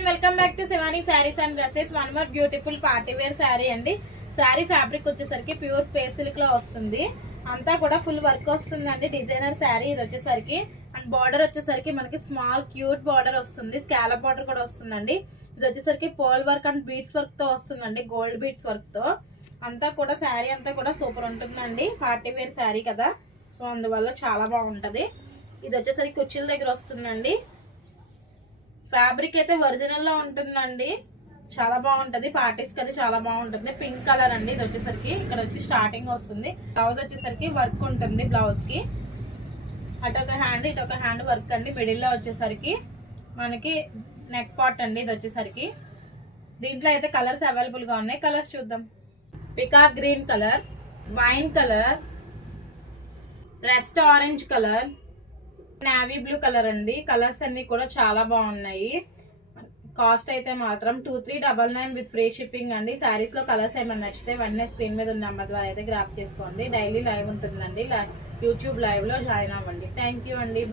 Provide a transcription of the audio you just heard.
Everyone welcome back to Shivani sarees and dresses. One more beautiful party wear saree అండి. Saree fabric వచ్చేసరికి pure space silk లో వస్తుంది. అంతా కూడా ఫుల్ వర్క్ వస్తుందండి. డిజైనర్ శారీ ఇది వచ్చేసరికి. అండ్ బార్డర్ వచ్చేసరికి మనకి స్మాల్ క్యూట్ బార్డర్ వస్తుంది. స్కాలప్ బార్డర్ కూడా వస్తుందండి. ఇది వచ్చేసరికి pearl work and beads work తో వస్తుందండి. గోల్డ్ బీడ్స్ వర్క్ తో అంతా కూడా శారీ అంతా కూడా సూపర్ ఉంటుందండి. పార్టీ వేర్ శారీ కదా, సో అందువల్ల చాలా బాగుంటది. ఇది వచ్చేసరికి కుర్చీల దగ్గర వస్తుందండి. ఫ్యాబ్రిక్ అయితే ఒరిజినల్ లో ఉంటుందండి. చాలా బాగుంటది. పార్టీస్ కది చాలా బాగుంటుంది. పింక్ కలర్ అండి. ఇది వచ్చేసరికి ఇక్కడ వచ్చి స్టార్టింగ్ వస్తుంది. బ్లౌజ్ వచ్చేసరికి వర్క్ ఉంటుంది. బ్లౌజ్ కి అటొక హ్యాండ్ ఇటొక హ్యాండ్ వర్క్ అండి. మిడిల్ లో వచ్చేసరికి మనకి నెక్ పార్ట్ అండి. ఇది వచ్చేసరికి దీంట్లో అయితే కలర్స్ అవైలబుల్ గా ఉన్నాయి. కలర్స్ చూద్దాం. Peacock green colour, wine colour, rest orange colour, navy blue colour అండి. కలర్స్ అన్ని కూడా చాలా బాగున్నాయి. కాస్ట్ అయితే మాత్రం 2399 విత్ ఫ్రీ షిప్పింగ్ అండి. శారీస్ లో కలర్స్ ఏమైనా నచ్చితే వెంటనే స్క్రీన్ మీద ఉన్న నెంబర్ ద్వారా అయితే గ్రాప్ చేసుకోండి. డైలీ లైవ్ ఉంటుందండి. యూట్యూబ్ లైవ్ లో జాయిన్ అవ్వండి. థ్యాంక్ యూ అండి.